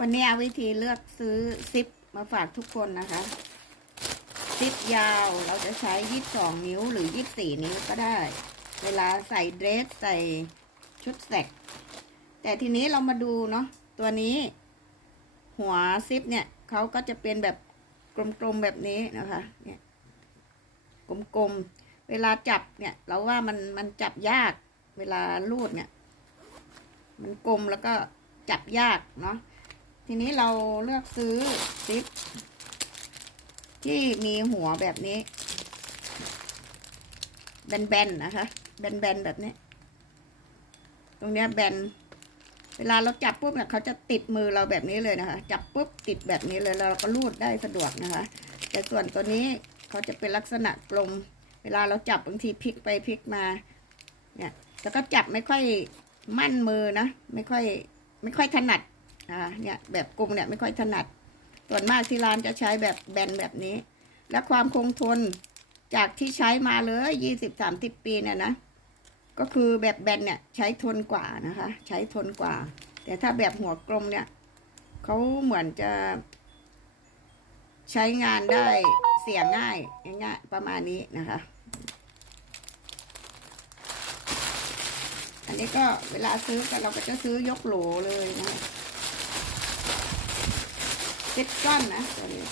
วันนี้เอาวิธีเลือกซื้อซิปมาฝากทุกคนนะคะ ซิปยาวเราจะใช้ยี่สิบสองนิ้วหรือยี่สิบสี่นิ้วก็ได้ เวลาใส่เดรสใส่ชุดแสกแต่ทีนี้เรามาดูเนาะตัวนี้ หัวซิปเนี่ยเขาก็จะเป็นแบบกลมๆแบบนี้นะคะเนี่ยกลมๆเวลาจับเนี่ย เราว่ามันมันจับยาก เวลาลูดเนี่ย มันกลมแล้วก็จับยากเนาะ ทีนี้เราเลือกซื้อซิปที่มีหัวแบบนี้ แบนๆนะคะ แบนๆแบบนี้ ตรงเนี้ยแบน เวลาเราจับปุ๊บเนี่ยเขาจะติดมือเราแบบนี้เลยนะคะ จับปุ๊บติดแบบนี้เลยแล้วเราก็ลูดได้สะดวกนะคะ แต่ส่วนตัวนี้เขาจะเป็นลักษณะกลม เวลาเราจับบางทีพลิกไปพลิกมา เนี่ยแล้วก็จับไม่ค่อยมั่นมือนะ ไม่ค่อย ไม่ค่อยถนัด อ่าเนี่ยแบบกลมเนี่ยไม่ค่อยถนัด ส่วนมากที่ร้านจะใช้แบบแบนแบบนี้ และความคงทนจากที่ใช้มาเลยยี่สิบสามสิบปีเนี่ยนะ ก็คือแบบแบนเนี่ยใช้ทนกว่านะคะ ใช้ทนกว่า แต่ถ้าแบบหัวกลมเนี่ยเขาเหมือนจะ ใช้งานได้เสียง่ายง่ายประมาณนี้นะคะ อันนี้ก็เวลาซื้อกันเราก็จะซื้อยกโหลเลยนะ เซ็ตก้อนนะตัวนี้